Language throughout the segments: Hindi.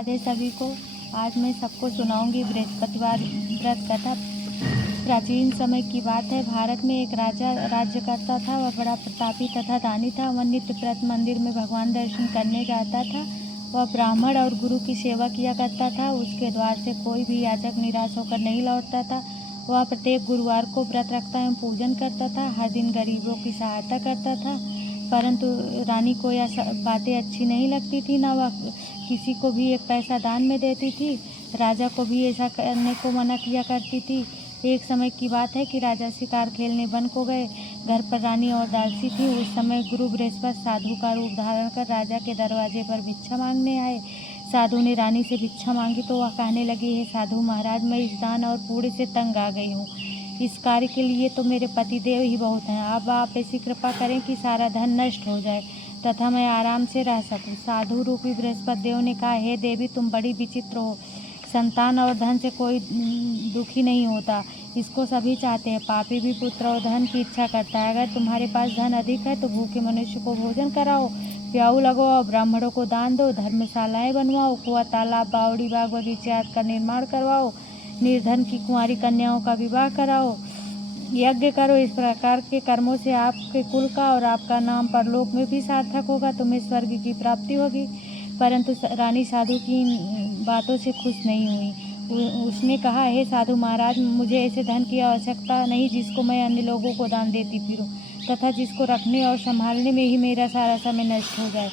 राधे सभी को। आज मैं सबको सुनाऊंगी बृहस्पतिवार व्रत कथा। प्राचीन समय की बात है। भारत में एक राजा राज्य करता था। वह बड़ा प्रतापी तथा दानी था। वह नित्य प्रत मंदिर में भगवान दर्शन करने जाता था। वह ब्राह्मण और गुरु की सेवा किया करता था। उसके द्वार से कोई भी याचक निराश होकर नहीं लौटता था। वह प्रत्येक गुरुवार को व्रत रखता एवं पूजन करता था। हर दिन गरीबों की सहायता करता था। परंतु रानी को यह बातें अच्छी नहीं लगती थी। न वह किसी को भी एक पैसा दान में देती थी। राजा को भी ऐसा करने को मना किया करती थी। एक समय की बात है कि राजा शिकार खेलने वन को गए। घर पर रानी और दासी थी। उस समय गुरु बृहस्पति साधु का रूप धारण कर राजा के दरवाजे पर भिक्षा मांगने आए। साधु ने रानी से भिक्षा मांगी तो वह कहने लगी, हे साधु महाराज, मैं इस दान और पुण्य से तंग आ गई हूँ। इस कार्य के लिए तो मेरे पतिदेव ही बहुत हैं। अब आप ऐसी कृपा करें कि सारा धन नष्ट हो जाए तथा मैं आराम से रह सकूं। साधु रूपी बृहस्पति देव ने कहा, हे देवी, तुम बड़ी विचित्र हो। संतान और धन से कोई दुखी नहीं होता, इसको सभी चाहते हैं। पापी भी पुत्र और धन की इच्छा करता है। अगर तुम्हारे पास धन अधिक है तो भूखे मनुष्य को भोजन कराओ, प्याऊ लगाओ, ब्राह्मणों को दान दो, धर्मशालाएं बनवाओ, कुआं, तालाब, बावड़ी, बाग, बगीचे आदि का निर्माण करवाओ, निर्धन की कुंवारी कन्याओं का विवाह कराओ, यज्ञ करो। इस प्रकार के कर्मों से आपके कुल का और आपका नाम परलोक में भी सार्थक होगा। तुम्हें स्वर्ग की प्राप्ति होगी। परंतु रानी साधु की बातों से खुश नहीं हुई। उसने कहा, हे साधु महाराज, मुझे ऐसे धन की आवश्यकता नहीं जिसको मैं अन्य लोगों को दान देती फिरूं तथा जिसको रखने और संभालने में ही मेरा सारा समय नष्ट हो जाए।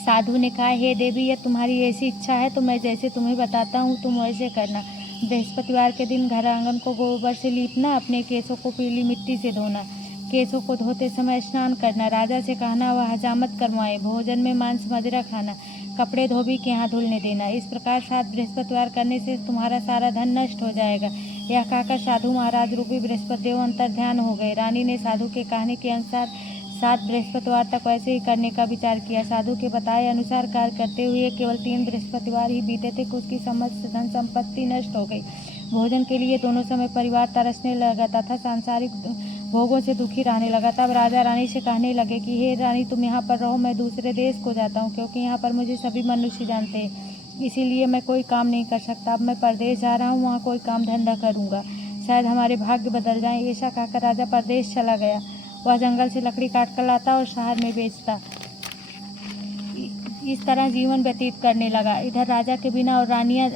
साधु ने कहा, हे देवी, यह तुम्हारी ऐसी इच्छा है तो मैं जैसे तुम्हें बताता हूँ तुम वैसे करना। बृहस्पतिवार के दिन घर आंगन को गोबर से लीपना, अपने केसों को पीली मिट्टी से धोना, केसों को धोते समय स्नान करना, राजा से कहना वह हजामत करवाए, भोजन में मांस मदिरा खाना, कपड़े धोबी के यहाँ धुलने देना। इस प्रकार 7 बृहस्पतिवार करने से तुम्हारा सारा धन नष्ट हो जाएगा। यह कहकर साधु महाराज रूपी बृहस्पति देव अंतर ध्यान हो गए। रानी ने साधु के कहने के अनुसार 7 बृहस्पतिवार तक वैसे ही करने का विचार किया। साधु के बताए अनुसार कार्य करते हुए केवल 3 बृहस्पतिवार ही बीते थे कि उसकी समस्त धन संपत्ति नष्ट हो गई। भोजन के लिए दोनों समय परिवार तरसने लगा तथा सांसारिक भोगों से दुखी रहने लगा। तब राजा रानी से कहने लगे कि हे रानी, तुम यहाँ पर रहो, मैं दूसरे देश को जाता हूँ, क्योंकि यहाँ पर मुझे सभी मनुष्य जानते हैं, इसीलिए मैं कोई काम नहीं कर सकता। अब मैं परदेश जा रहा हूँ, वहाँ कोई काम धंधा करूँगा, शायद हमारे भाग्य बदल जाएं। ऐसा कहकर राजा परदेश चला गया। वह जंगल से लकड़ी काट कर लाता और शहर में बेचता। इस तरह जीवन व्यतीत करने लगा। इधर राजा के बिना और रानियां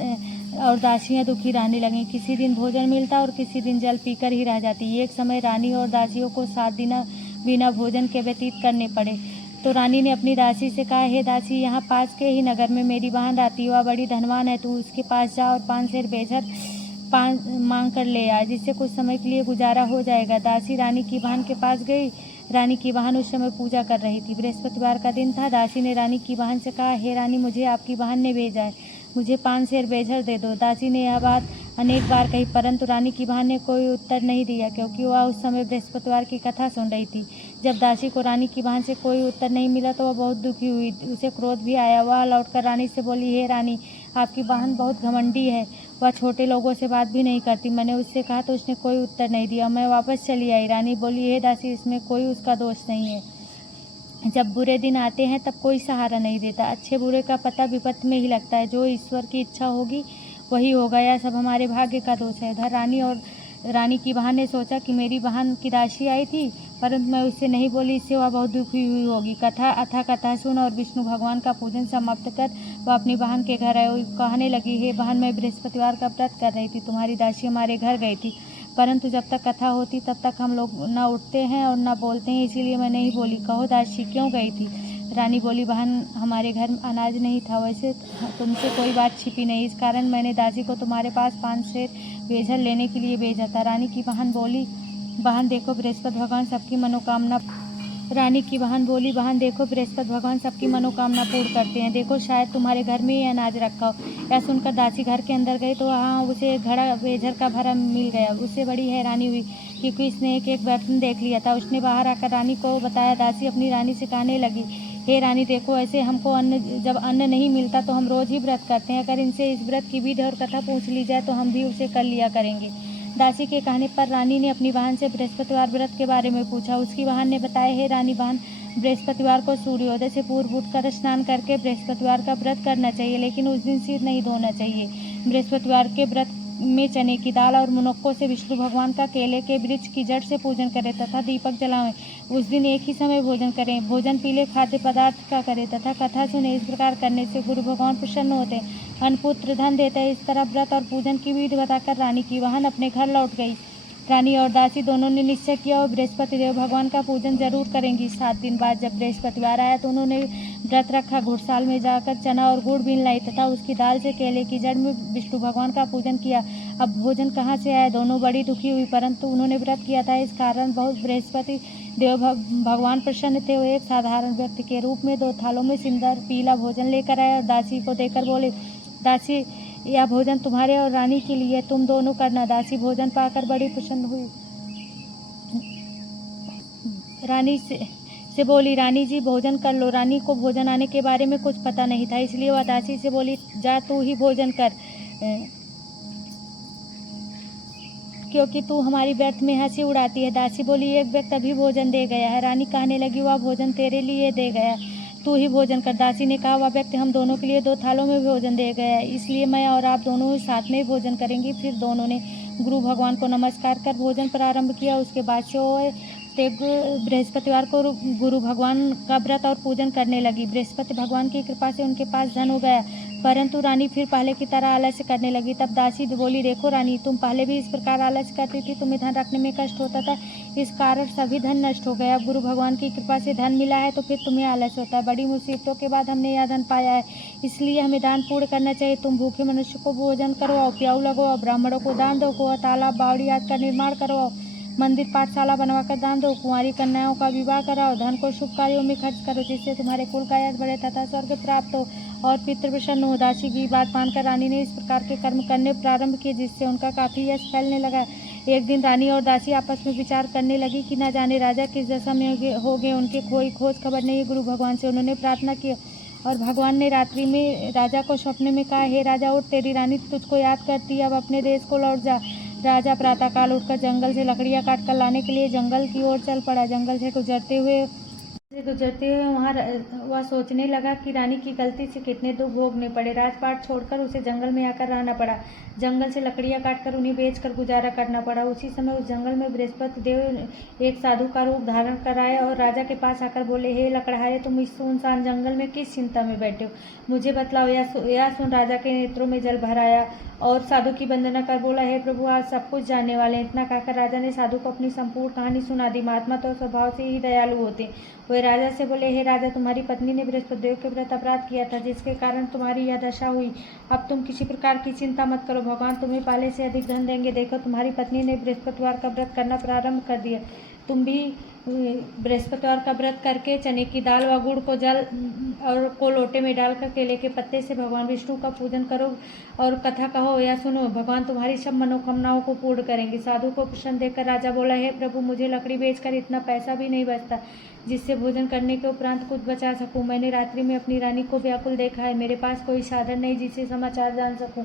और दासियां दुखी रहने लगीं। किसी दिन भोजन मिलता और किसी दिन जल पीकर ही रह जाती। एक समय रानी और दासियों को 7 दिन बिना भोजन के व्यतीत करने पड़े। तो रानी ने अपनी दासी से कहा, हे दासी, यहाँ पास के ही नगर में मेरी बहन रहती है, वह बड़ी धनवान है, तू उसके पास जा और 5 सेर बेझर पान मांग कर ले आए, जिससे कुछ समय के लिए गुजारा हो जाएगा। दासी रानी की बहन के पास गई। रानी की बहन उस समय पूजा कर रही थी। बृहस्पतिवार का दिन था। दासी ने रानी की बहन से कहा, हे रानी, मुझे आपकी बहन ने भेजा है, मुझे 5 सेर बेझर दे दो। दासी ने यह बात अनेक बार कही, परंतु रानी की बहन ने कोई उत्तर नहीं दिया, क्योंकि वह उस समय बृहस्पतिवार की कथा सुन रही थी। जब दासी को रानी की बहन से कोई उत्तर नहीं मिला तो वह बहुत दुखी हुई। उसे क्रोध भी आया। वह लौटकर रानी से बोली, हे रानी, आपकी बहन बहुत घमंडी है, वह छोटे लोगों से बात भी नहीं करती। मैंने उससे कहा तो उसने कोई उत्तर नहीं दिया। मैं वापस चली आई। रानी बोली, हे दासी, इसमें कोई उसका दोष नहीं है। जब बुरे दिन आते हैं तब कोई सहारा नहीं देता। अच्छे बुरे का पता विपत्ति में ही लगता है। जो ईश्वर की इच्छा होगी वही होगा। यह सब हमारे भाग्य का दोष है। उधर रानी की बहन ने सोचा कि मेरी बहन की राशि आई थी, परंतु मैं उससे नहीं बोली, इससे वह बहुत दुखी हुई होगी। अथा कथा सुन और विष्णु भगवान का पूजन समाप्त कर वह अपनी बहन के घर आई। कहने लगी, हे बहन, मैं बृहस्पतिवार का व्रत कर रही थी, तुम्हारी दासी हमारे घर गई थी, परंतु जब तक कथा होती तब तक हम लोग न उठते हैं और न बोलते हैं, इसीलिए मैं नहीं बोली। कहो दासी, क्यों गई थी? रानी बोली, बहन, हमारे घर अनाज नहीं था, वैसे तुमसे कोई बात छिपी नहीं, इस कारण मैंने दासी को तुम्हारे पास 5 सेर बेझर लेने के लिए भेजा था। रानी की बहन बोली, बहन देखो, बृहस्पति भगवान सबकी मनोकामना पूर्ण करते हैं। देखो, शायद तुम्हारे घर में ही अनाज रखा हो। यह सुनकर दासी घर के अंदर गई तो वहाँ उसे घड़ा बेझर का भरा मिल गया। उससे बड़ी हैरानी हुई क्योंकि इसने एक बर्तन देख लिया था। उसने बाहर आकर रानी को बताया। दासी अपनी रानी से कहने लगी, हे रानी, देखो, ऐसे हमको जब अन्न नहीं मिलता तो हम रोज ही व्रत करते हैं। अगर इनसे इस व्रत की विधि और कथा पूछ ली जाए तो हम भी उसे कर लिया करेंगे। दासी के कहने पर रानी ने अपनी बहन से बृहस्पतिवार व्रत के बारे में पूछा। उसकी बहन ने बताया, हे रानी बहन, बृहस्पतिवार को सूर्योदय से पूर्व उठकर स्नान करके बृहस्पतिवार का व्रत करना चाहिए, लेकिन उस दिन सिर नहीं धोना चाहिए। बृहस्पतिवार के व्रत में चने की दाल और मुनक्कों से विष्णु भगवान का केले के वृक्ष की जड़ से पूजन करें तथा दीपक जलाएं। उस दिन एक ही समय भोजन करें। भोजन पीले खाद्य पदार्थ का करें तथा कथा सुने। इस प्रकार करने से गुरु भगवान प्रसन्न होते हैं, अन्न धन देते हैं। इस तरह व्रत और पूजन की विधि बताकर रानी की वाहन अपने घर लौट गई। रानी और दासी दोनों ने निश्चय किया और बृहस्पति देव भगवान का पूजन जरूर करेंगी। 7 दिन बाद जब बृहस्पतिवार आया तो उन्होंने व्रत रखा। घुड़साल में जाकर चना और गुड़ बीन लाई तथा उसकी दाल से केले की जड़ में विष्णु भगवान का पूजन किया। अब भोजन कहाँ से आया? दोनों बड़ी दुखी हुई, परंतु उन्होंने व्रत किया था, इस कारण बहुत बृहस्पति देव भगवान प्रसन्न थे। वो एक साधारण व्यक्ति के रूप में 2 थालों में सुंदर पीला भोजन लेकर आए और दासी को देकर बोले, दासी यह भोजन तुम्हारे और रानी के लिए, तुम दोनों करना। दासी भोजन पाकर बड़ी प्रसन्न हुई। रानी से बोली, रानी जी भोजन कर लो। रानी को भोजन आने के बारे में कुछ पता नहीं था, इसलिए वह दासी से बोली, जा तू ही भोजन कर, क्योंकि तू हमारी व्यर्थ में हंसी उड़ाती है। दासी बोली, एक व्यक्ति अभी भोजन दे गया है। रानी कहने लगी, वह भोजन तेरे लिए दे गया, तू ही भोजन कर। दासी ने कहा, वह व्यक्ति हम दोनों के लिए 2 थालों में भोजन दे गया है, इसलिए मैं और आप दोनों साथ में भोजन करेंगे। फिर दोनों ने गुरु भगवान को नमस्कार कर भोजन प्रारंभ किया। उसके बाद से बृहस्पतिवार को गुरु भगवान का व्रत और पूजन करने लगी। बृहस्पति भगवान की कृपा से उनके पास धन हो गया, परंतु रानी फिर पहले की तरह आलस्य करने लगी। तब दासी बोली, देखो रानी, तुम पहले भी इस प्रकार आलस्य करती थी, तुम्हें धन रखने में कष्ट होता था, इस कारण सभी धन नष्ट हो गया। अब गुरु भगवान की कृपा से धन मिला है तो फिर तुम्हें आलस्य होता है। बड़ी मुसीबतों के बाद हमने यह धन पाया है, इसलिए हमें दान पूर्ण करना चाहिए। तुम भूखे मनुष्य को भोजन करवाओ, प्याऊ लगवाओ, ब्राह्मणों को दान दो, कुआं तालाब बावड़ी आदि का निर्माण करवाओ, मंदिर पाठशाला बनवाकर दान दो, कुंवारी कन्याओं का विवाह कराओ, धन को शुभ कार्यों में खर्च करो, जिससे तुम्हारे कुल का यश बढ़े तथा स्वर्ग प्राप्त हो और पितृ प्रसन्न हो। दासी की बात मानकर रानी ने इस प्रकार के कर्म करने प्रारंभ किए, जिससे उनका काफी यश फैलने लगा। एक दिन रानी और दासी आपस में विचार करने लगी कि न जाने राजा किस दशा में हो गए, उनके कोई खोज खबर नहीं। गुरु भगवान से उन्होंने प्रार्थना की और भगवान ने रात्रि में राजा को स्वप्न में कहा, हे राजा उठ, तेरी रानी तुझको याद करती है, अब अपने देश को लौट जा। राजा प्रातःकाल उठकर जंगल से लकड़ियां काट कर लाने के लिए जंगल की ओर चल पड़ा। जंगल से गुजरते हुए वहाँ वह सोचने लगा कि रानी की गलती से कितने दुख भोगने पड़े। राजपाट छोड़कर उसे जंगल में आकर रहना पड़ा। जंगल से लकड़ियां काटकर उन्हें बेचकर गुजारा करना पड़ा। उसी समय उस जंगल में बृहस्पति देव एक साधु का रूप धारण कर आए और राजा के पास आकर बोले, हे लकड़हारे, तुम इस सुनसान जंगल में किस चिंता में बैठे हो, मुझे बतलाओ। यह सुन राजा के नेत्रों में जल भर आया और साधु की वंदना कर बोला, हे प्रभु, आज सब कुछ जानने वाले। इतना कहकर राजा ने साधु को अपनी संपूर्ण कहानी सुना दी। महात्मा तो स्वभाव से ही दयालु होते। वे राजा से बोले, हे राजा, तुम्हारी पत्नी ने बृहस्पति देव के व्रत अपराध किया था, जिसके कारण तुम्हारी यह दशा हुई। अब तुम किसी प्रकार की चिंता मत करो, भगवान तुम्हें पहले से अधिक धन देंगे। देखो, तुम्हारी पत्नी ने बृहस्पतिवार का व्रत करना प्रारंभ कर दिया। तुम भी बृहस्पतिवार का व्रत करके चने की दाल व गुड़ को जल और को लोटे में डालकर केले के पत्ते से भगवान विष्णु का पूजन करो और कथा कहो या सुनो, भगवान तुम्हारी सब मनोकामनाओं को पूर्ण करेंगे। साधु को प्रसन्न देखकर राजा बोला, हे प्रभु, मुझे लकड़ी बेचकर इतना पैसा भी नहीं बचता जिससे भोजन करने के उपरांत कुछ बचा सकूं। मैंने रात्रि में अपनी रानी को व्याकुल देखा है, मेरे पास कोई साधन नहीं जिससे समाचार जान सकूं।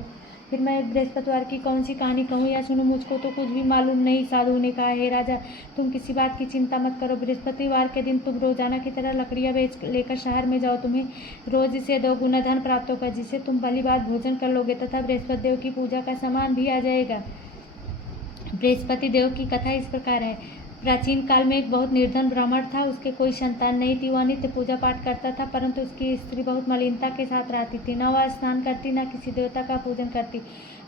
फिर मैं बृहस्पतिवार की कौन सी कहानी कहूँ या सुनूं, मुझको तो कुछ भी मालूम नहीं। साधु ने कहा, हे राजा, तुम किसी बात की चिंता मत करो। बृहस्पतिवार के दिन तुम रोजाना की तरह लकड़ियाँ बेच लेकर शहर में जाओ, तुम्हें रोज से 2 गुना धन प्राप्त होगा, जिससे तुम भली बात भोजन कर लोगे तथा बृहस्पति देव की पूजा का सामान भी आ जाएगा। बृहस्पति देव की कथा इस प्रकार है। प्राचीन काल में एक बहुत निर्धन ब्राह्मण था। उसके कोई संतान नहीं थी। वह नित्य पूजा पाठ करता था, परंतु उसकी स्त्री बहुत मलिनता के साथ रहती थी। न वह स्नान करती, न किसी देवता का पूजन करती।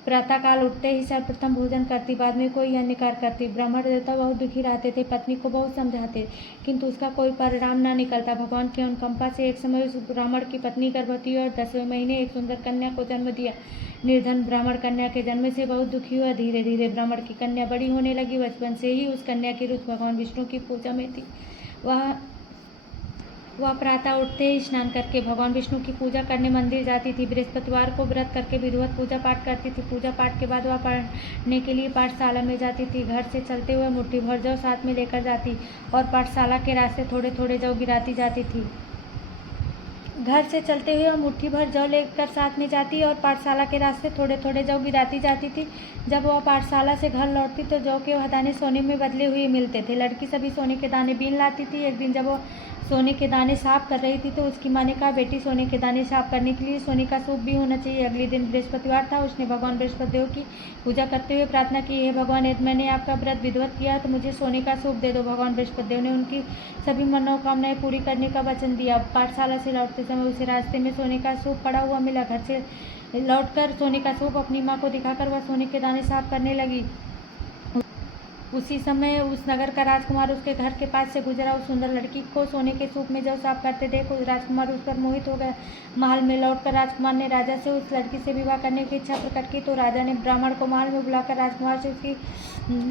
प्रातःकाल उठते ही सर्वप्रथम भोजन करती, बाद में कोई अन्य कार्य करती। ब्राह्मण देवता बहुत दुखी रहते थे, पत्नी को बहुत समझाते, किंतु उसका कोई परिणाम न निकलता। भगवान की अनुकंपा से एक समय उस ब्राह्मण की पत्नी गर्भवती हुई और 10वें महीने एक सुंदर कन्या को जन्म दिया। निर्धन ब्राह्मण कन्या के जन्म से बहुत दुखी हुआ। धीरे धीरे ब्राह्मण की कन्या बड़ी होने लगी। बचपन से ही उस कन्या की रुचि भगवान विष्णु की पूजा में थी। वह प्रातः उठते ही स्नान करके भगवान विष्णु की पूजा करने मंदिर जाती थी। बृहस्पतिवार को व्रत करके विधिवत पूजा पाठ करती थी। पूजा पाठ के बाद वह पढ़ने के लिए पाठशाला में जाती थी। घर से चलते हुए मुट्ठी भर जौ साथ में लेकर जाती और पाठशाला के रास्ते थोड़े थोड़े जौ गिराती जाती थी। घर से चलते हुए और मुट्ठी भर जौ लेकर साथ में जाती और पाठशाला के रास्ते थोड़े थोड़े जौ गिराती जाती थी। जब वह पाठशाला से घर लौटती तो जौ के वह दाने सोने में बदले हुए मिलते थे। लड़की सभी सोने के दाने बीन लाती थी। एक दिन जब वह सोने के दाने साफ कर रही थी तो उसकी माँ ने कहा, बेटी सोने के दाने साफ करने के लिए सोने का सूप भी होना चाहिए। अगले दिन बृहस्पतिवार था। उसने भगवान बृहस्पतिदेव की पूजा करते हुए प्रार्थना की, हे भगवान, यदि मैंने आपका व्रत विधिवत किया तो मुझे सोने का सूप दे दो। भगवान बृहस्पतिदेव ने उनकी सभी मनोकामनाएं पूरी करने का वचन दिया। पाठशाला से लौटते समय उसे रास्ते में सोने का सूप पड़ा हुआ मिला। घर से लौटकर सोने का सूप अपनी माँ को दिखाकर वह सोने के दाने साफ करने लगी। उसी समय उस नगर का राजकुमार उसके घर के पास से गुजरा। उस सुंदर लड़की को सोने के सूप में जौ साफ करते देख उस राजकुमार उस पर मोहित हो गया। महल में लौटकर राजकुमार ने राजा से उस लड़की से विवाह करने की इच्छा प्रकट की। तो राजा ने ब्राह्मण को महल में बुलाकर राजकुमार से उसकी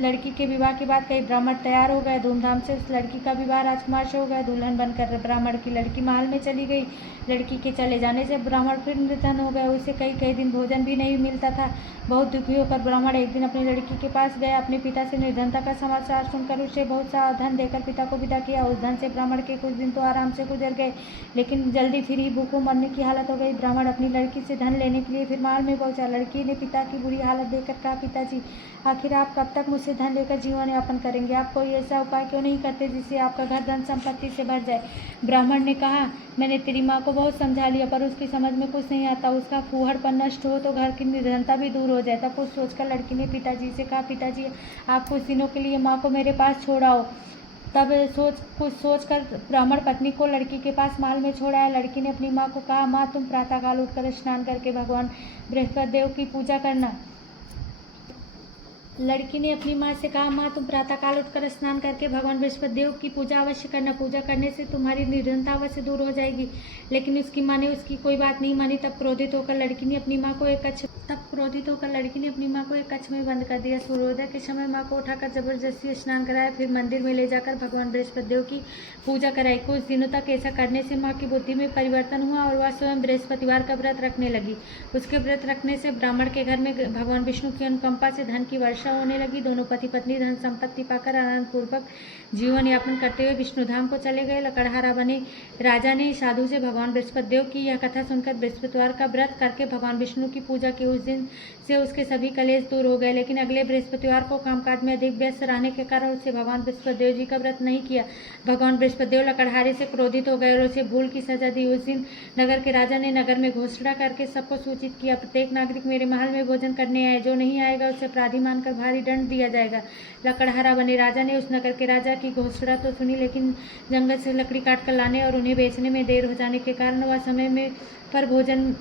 लड़की के विवाह की बात कही। ब्राह्मण तैयार हो गए। धूमधाम से उस लड़की का विवाह राजकुमार से हो गया। दुल्हन बनकर ब्राह्मण की लड़की महल में चली गई। लड़की के चले जाने से ब्राह्मण फिर निर्धन हो गया। उसे कई कई दिन भोजन भी नहीं मिलता था। बहुत दुखी होकर ब्राह्मण एक दिन अपनी लड़की के पास गया। अपने पिता से निर्धनता का समाचार सुनकर उसे बहुत सा धन देकर पिता को विदा किया। उस धन से ब्राह्मण के कुछ दिन तो आराम से गुजर गए, लेकिन जल्दी फिर ही भूखों मरने की हालत हो गई। ब्राह्मण अपनी लड़की से धन लेने के लिए फिर महल में पहुंचा। लड़की ने पिता की बुरी हालत देखकर कहा, पिताजी, आखिर आप कब तक मुझसे धन लेकर जीवन यापन करेंगे? आप कोई ऐसा उपाय क्यों नहीं करते जिससे आपका घर धन संपत्ति से भर जाए? ब्राह्मण ने कहा, मैंने तेरी माँ को बहुत समझा लिया, पर उसकी समझ में कुछ नहीं आता। उसका फूहड़पन नष्ट हो तो घर की निर्धनता भी दूर हो जाए। तब कुछ सोचकर लड़की ने पिताजी से कहा, पिताजी, आप कुछ दिनों के लिए माँ को मेरे पास छोड़ाओ। तब कुछ सोचकर ब्राह्मण पत्नी को लड़की के पास महल में छोड़ाया। लड़की ने अपनी माँ को कहा, माँ, तुम प्रातःकाल उठकर स्नान करके भगवान बृहस्पतिदेव की पूजा करना। लड़की ने अपनी माँ से कहा, माँ, तुम प्रातःकाल उठकर स्नान करके भगवान बृहस्पतिदेव की पूजा अवश्य करना। पूजा करने से तुम्हारी निर्धनता अवश्य दूर हो जाएगी। लेकिन उसकी माँ ने उसकी कोई बात नहीं मानी। तब क्रोधित होकर लड़की ने अपनी माँ को एक कक्ष में बंद कर दिया। सूर्योदय के समय माँ को उठाकर जबरदस्ती स्नान कराया। फिर मंदिर में ले जाकर भगवान बृहस्पतिदेव की पूजा कराई। कुछ दिनों तक ऐसा करने से माँ की बुद्धि में परिवर्तन हुआ और वह स्वयं बृहस्पतिवार का व्रत रखने लगी। उसके व्रत रखने से ब्राह्मण के घर में भगवान विष्णु की अनुकंपा से धन की वर्षा होने लगी। दोनों पति पत्नी धन संपत्ति पाकर आनंद पूर्वक जीवन यापन करते हुए विष्णुधाम को चले गए। लकड़हारा बने राजा ने साधु से भगवान बृहस्पतिदेव की यह कथा सुनकर बृहस्पतिवार का व्रत करके भगवान विष्णु की पूजा की। उस दिन से उसके सभी कलेश दूर हो गए। लेकिन अगले बृहस्पतिवार को कामकाज में अधिक व्यस्त रहने के कारण उससे भगवान बृहस्पतिदेव जी का व्रत नहीं किया। भगवान बृहस्पतिदेव लकड़हारे से क्रोधित हो गए और उसे भूल की सजा दी। उस दिन नगर के राजा ने नगर में घोषणा करके सबको सूचित किया, प्रत्येक नागरिक मेरे महल में भोजन करने आए। जो नहीं आएगा उसे अपराधी मानकर भारी दंड दिया जाएगा। लकड़हारा बने राजा ने उस नगर के राजा की घोषणा तो सुनी, लेकिन जंगल से लकड़ी काट कर लाने और उन्हें बेचने में देर हो जाने के कारण वह समय में पर भोजन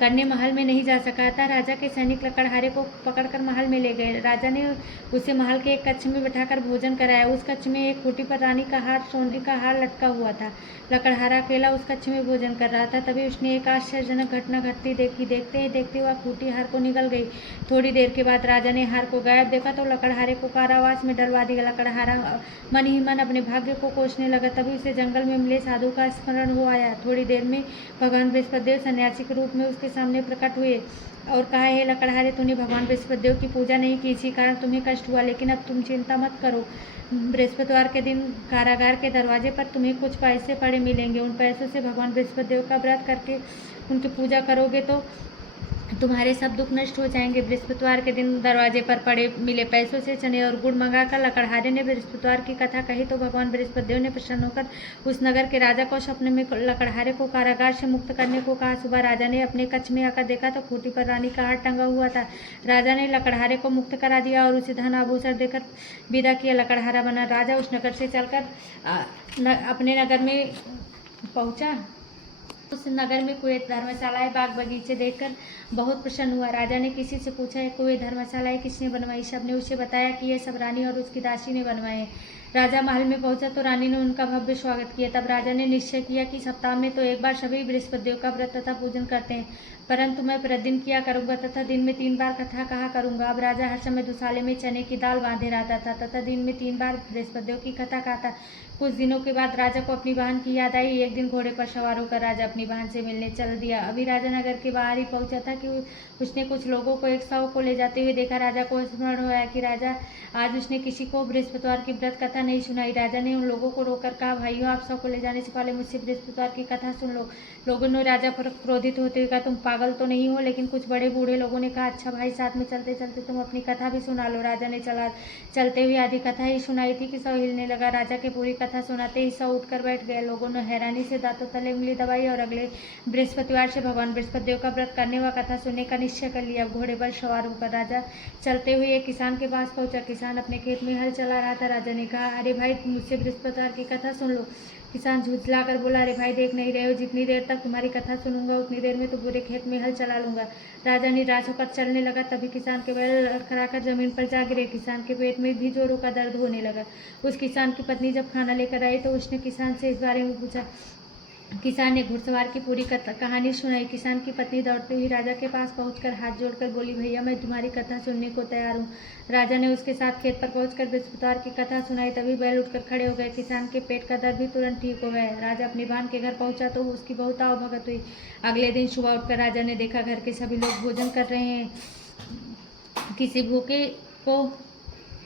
करने महल में नहीं जा सका था। राजा के सैनिक लकड़हारे को पकड़कर महल में ले गए। राजा ने उसे महल के एक कक्ष में बिठाकर भोजन कराया। उस कक्ष में एक खूंटी पर रानी का हार, सोने का हार लटका हुआ था। लकड़हारा अकेला उस कक्ष में भोजन कर रहा था। तभी उसने एक आश्चर्यजनक घटना घटती देखी। देखते ही देखते वह खूंटी हार को निगल गई। थोड़ी देर के बाद राजा ने हार को गायब देखा तो लकड़हारे को कारावास में डलवा दिया। लकड़हारा मन ही मन अपने भाग्य को कोसने लगा। तभी उसे जंगल में मिले साधु का स्मरण हो आया। थोड़ी देर में भगवान बृहस्पतिदेव सन्यासी के रूप में उसके सामने प्रकट हुए और कहा, हे लकड़हारे, तूने भगवान बृहस्पतिदेव की पूजा नहीं की, इसी कारण तुम्हें कष्ट हुआ। लेकिन अब तुम चिंता मत करो। बृहस्पतिवार के दिन कारागार के दरवाजे पर तुम्हें कुछ पैसे पड़े मिलेंगे। उन पैसों से भगवान बृहस्पतिदेव का व्रत करके उनकी पूजा करोगे तो तुम्हारे सब दुख नष्ट हो जाएंगे। बृहस्पतिवार के दिन दरवाजे पर पड़े मिले पैसों से चने और गुड़ मंगाकर लकड़हारे ने बृहस्पतिवार की कथा कही तो भगवान बृहस्पतिदेव ने प्रसन्न होकर उस नगर के राजा को सपने में लकड़हारे को कारागार से मुक्त करने को कहा। सुबह राजा ने अपने कक्ष में आकर देखा तो खूंटी पर रानी का हार टंगा हुआ था। राजा ने लकड़हारे को मुक्त करा दिया और उसे धन आभूषण देकर विदा किया। लकड़हारा बना राजा उस नगर से चलकर अपने नगर में पहुंचा। उस नगर में कुएं, धर्मशालाएं, बाग बगीचे देखकर बहुत प्रसन्न हुआ। राजा ने किसी से पूछा, ये कुएं, धर्मशालाएं किसने बनवाई? सबने उसे बताया कि ये सब रानी और उसकी दासी ने बनवाए। राजा महल में पहुंचा तो रानी ने उनका भव्य स्वागत किया। तब राजा ने निश्चय किया कि सप्ताह में तो एक बार सभी बृहस्पतिदेव का व्रत तथा पूजन करते हैं, परंतु मैं प्रतिदिन किया करूंगा तथा दिन में 3 बार कथा कहा करूंगा। अब राजा हर समय दुसाले में चने की दाल बांधे रहता था तथा दिन में 3 बार बृहस्पतिदेव की कथा कहता। कुछ दिनों के बाद राजा को अपनी बहन की याद आई। एक दिन घोड़े पर सवार होकर राजा अपनी बहन से मिलने चल दिया। अभी राजा नगर के बाहर ही पहुंचा था कि उसने कुछ लोगों को एक शव को ले जाते हुए देखा। राजा को स्मरण हुआ कि राजा आज उसने किसी को बृहस्पतिवार की व्रत कथा नहीं सुनाई। राजा ने उन लोगों को रोककर कहा, भाइयों, आप शव को ले जाने से पहले मुझसे बृहस्पतिवार की कथा सुन लो। लोगों ने राजा पर क्रोधित होते हुए कहा, तुम पागल तो नहीं हो? लेकिन कुछ बड़े बूढ़े लोगों ने कहा, अच्छा भाई, साथ में चलते चलते तुम अपनी कथा भी सुना लो। राजा ने चलते हुए आधी कथा ही सुनाई थी कि शव हिलने लगा। राजा के पूरी कथा सुनाते ही शव उठकर बैठ गए। लोगों ने हैरानी से दांतों तले उंगली दबाई और अगले बृहस्पतिवार से भगवान बृहस्पतिदेव का व्रत करने व कथा सुनने का निश्चय कर लिया। घोड़े पर सवार होकर राजा चलते हुए एक किसान के पास पहुंचा। किसान अपने खेत में हल चला रहा था। राजा ने कहा, अरे भाई, मुझसे बृहस्पतिवार की कथा सुन लो। किसान झुठला कर बोला, अरे भाई, देख नहीं रहे हो, जितनी देर तक तुम्हारी कथा सुनूंगा उतनी देर में तो पूरे खेत में हल चला लूंगा। राजा निराश होकर चलने लगा। तभी किसान के बैल लड़खड़ाकर जमीन पर जा गिरे। किसान के पेट में भी जोरों का दर्द होने लगा। उस किसान की पत्नी जब खाना लेकर आई तो उसने किसान से इस बारे में पूछा। किसान ने घुड़सवार की पूरी कहानी सुनाई। किसान की पत्नी दौड़ते हुई राजा के पास पहुंचकर हाथ जोड़कर बोली, भैया, मैं तुम्हारी कथा सुनने को तैयार हूँ। राजा ने उसके साथ खेत पर पहुंचकर बृहस्पतिवार की कथा सुनाई। तभी बैल उठकर खड़े हो गए। किसान के पेट का दर्द भी तुरंत ठीक हो गया। राजा अपनी बहन के घर पहुंचा तो उसकी बहुत आवभगत हुई। अगले दिन सुबह उठकर राजा ने देखा घर के सभी लोग भोजन कर रहे हैं। किसी भूखे को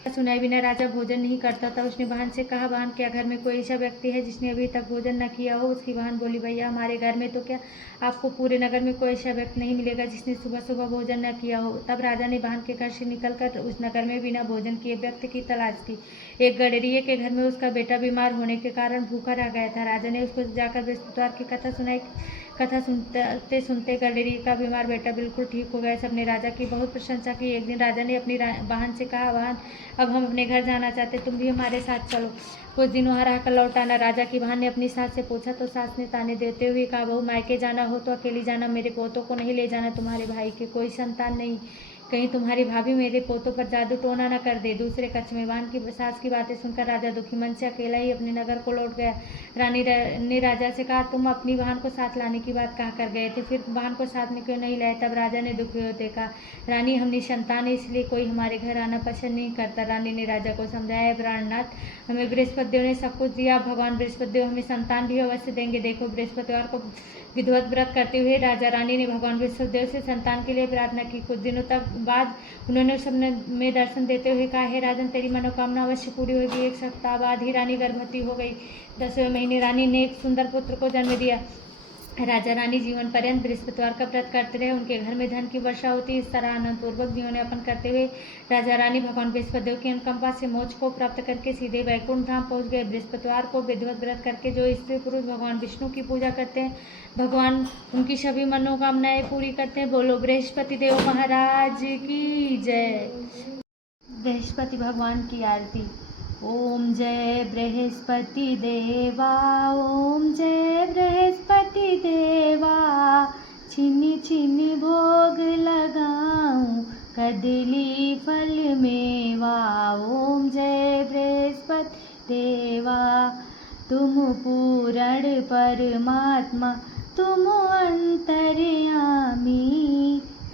सुनाए बिना राजा भोजन नहीं करता था। उसने बहन से कहा, बहन, क्या घर में कोई ऐसा व्यक्ति है जिसने अभी तक भोजन न किया हो? उसकी बहन बोली, भैया, हमारे घर में तो क्या, आपको पूरे नगर में कोई ऐसा व्यक्ति नहीं मिलेगा जिसने सुबह सुबह भोजन न किया हो। तब राजा ने बहन के घर से निकलकर उस नगर में बिना भोजन किए व्यक्ति की तलाश की। एक गडरिये के घर में उसका बेटा बीमार होने के कारण भूखा रह गया था। राजा ने उसको जाकर बृहस्पतिवार की कथा सुनाई। कथा सुनते सुनते गडरिये का बीमार बेटा बिल्कुल ठीक हो गया। सबने राजा की बहुत प्रशंसा की। एक दिन राजा ने अपनी बहन से कहा, बहन, अब हम अपने घर जाना चाहते, तुम भी हमारे साथ चलो। कुछ दिन वहाँ रहकर लौट आना। राजा की बहन ने अपनी सास से पूछा तो सास ने ताने देते हुए कहा, बहू, मायके जाना हो तो अकेली जाना, मेरे पोतों को नहीं ले जाना। तुम्हारे भाई के कोई संतान नहीं, कहीं तुम्हारी भाभी मेरे पोतों पर जादू टोना न कर दे। दूसरे कक्ष में बहन की सास की बातें सुनकर राजा दुखी मन से अकेला ही अपने नगर को लौट गया। रानी ने राजा से कहा, तुम अपनी बहन को साथ लाने की बात कहाँ कर गए थे, फिर बहन को साथ में क्यों नहीं लाए? तब राजा ने दुखी होते कहा, रानी, हम निसंतान है, इसलिए कोई हमारे घर आना पसंद नहीं करता। रानी ने राजा को समझाया, प्राणनाथ, हमें बृहस्पतिदेव ने सब कुछ दिया, भगवान बृहस्पतिदेव हमें संतान भी अवश्य देंगे। देखो, बृहस्पतिवार को विधिवत व्रत करते हुए राजा रानी ने भगवान बृहस्पतिदेव से संतान के लिए प्रार्थना की। कुछ दिनों तक बाद उन्होंने उस सपने में दर्शन देते हुए कहा, हे राजन, तेरी मनोकामना अवश्य पूरी होगी। एक सप्ताह बाद ही रानी गर्भवती हो गई। 10वें महीने रानी ने एक सुंदर पुत्र को जन्म दिया। राजा रानी जीवन पर्यंत बृहस्पतिवार का व्रत करते रहे। उनके घर में धन की वर्षा होती। इस तरह आनंद पूर्वक जीवन यापन करते हुए राजा रानी भगवान बृहस्पतिदेव की अनुकंपा से मोक्ष को प्राप्त करके सीधे वैकुंठ धाम पहुंच गए। बृहस्पतिवार को विधिवत व्रत करके जो स्त्री पुरुष भगवान विष्णु की पूजा करते हैं, भगवान उनकी सभी मनोकामनाएं पूरी करते हैं। बोलो बृहस्पति देव महाराज की जय। बृहस्पति भगवान की आरती। ओम जय बृहस्पति देवा, ओम जय बृहस्पति देवा, छिनी छिनी भोग लगाऊं, कदली फल मेवा। ओम जय बृहस्पति देवा, तुम पूर्ण परमात्मा, तुम अंतर्यामी,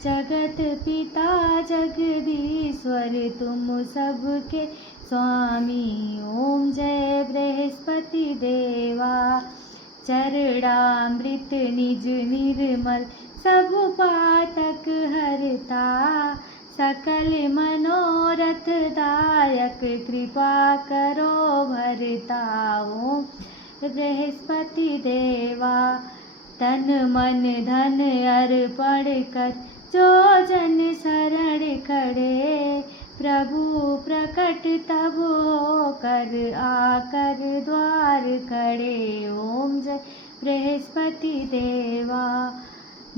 जगत पिता जगदीश्वर, तुम सबके स्वामी। ओम जय बृहस्पति देवा, चरणामृत निज निर्मल, सब पातक हरता, सकल मनोरथ दायक, कृपा करो भरता। ओम बृहस्पति देवा, तन मन धन अर्पण कर, जो जन शरण खड़े, प्रभु प्रकट तब होकर, आकर द्वार खड़े। ओम जय बृहस्पति देवा,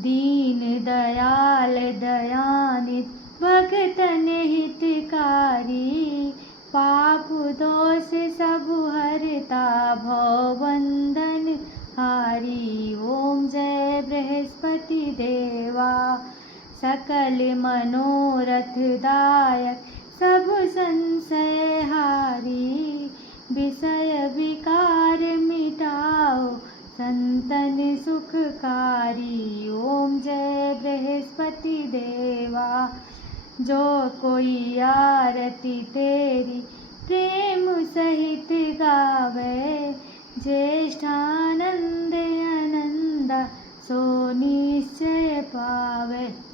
दीन दयाल दयानिध, भगतन हितकारी, पाप दोष सब हरता, भवबंधन हारी। ओम जय बृहस्पति देवा, सकल मनोरथ दायक, सब संशय हारी, विषय विकार मिटाओ, संतन सुखकारी। ओम जय बृहस्पति देवा, जो कोई आरती तेरी प्रेम सहित गावे। ज्येष्ठानंद आनंदा सो निश्चय पावे।